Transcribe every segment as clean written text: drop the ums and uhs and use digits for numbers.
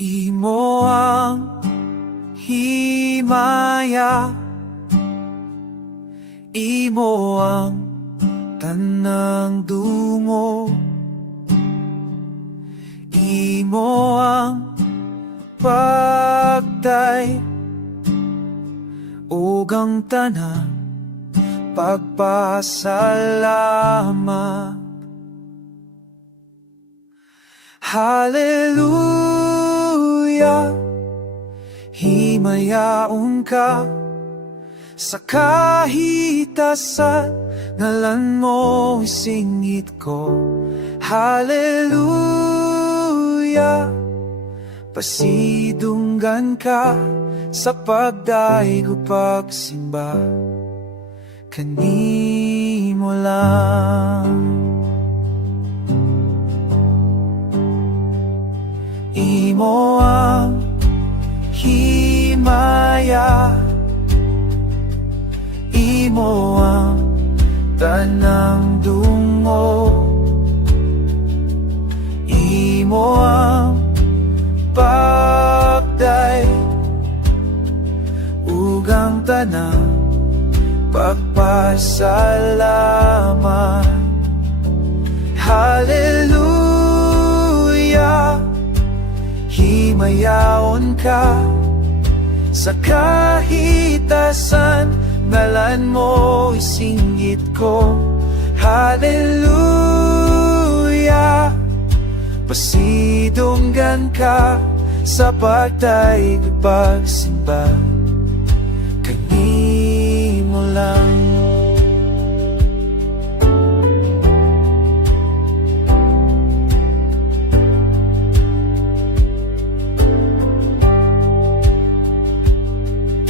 Imo ang himaya, imo ang tanang dungog, imo ang pagdayeg ug ang tanang pagpasalamat. Haleluya, himayaon ka sa kahitas-an, ngalan mo isinggit ko. Haleluya, pasidung-gan ka sa pagdayg o pagsimba, Kanimo lang. Imo ang himaya, imo ang tanang dungog, imo ang pagdayg ug ang tanang pagpasalamat. Haleluya, himayaon ka sa kahitas-an, ngalan mo isinggit ko. Haleluya, pasidung-gan ka sa pagdayg at pagsimba, Kanimo lang.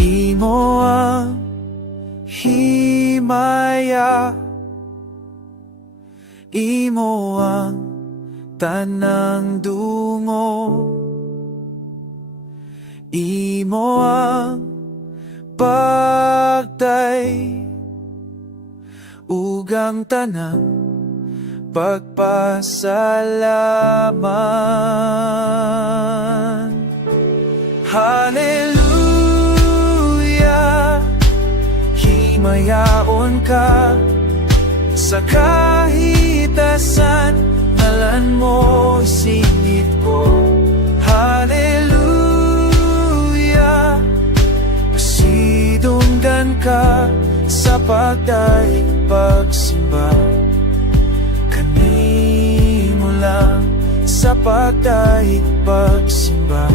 Imo ang himaya, imo ang tanang dungog, imo ang pagdayeg ug ang tanang pagpasalamat. Haleluya, himayaon ka sa kahitas-an, ngalan mo isinggit ko. Haleluya, pasidung-gan ka sa pagdayg pagsimba, Kanimo lang sa pagdayg pagsimba,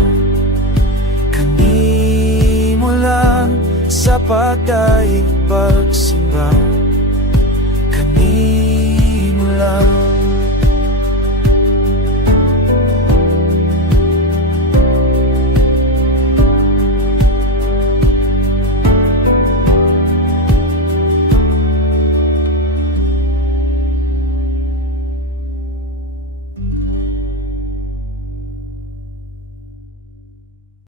Kanimo lang sa pagdayg pagsimba.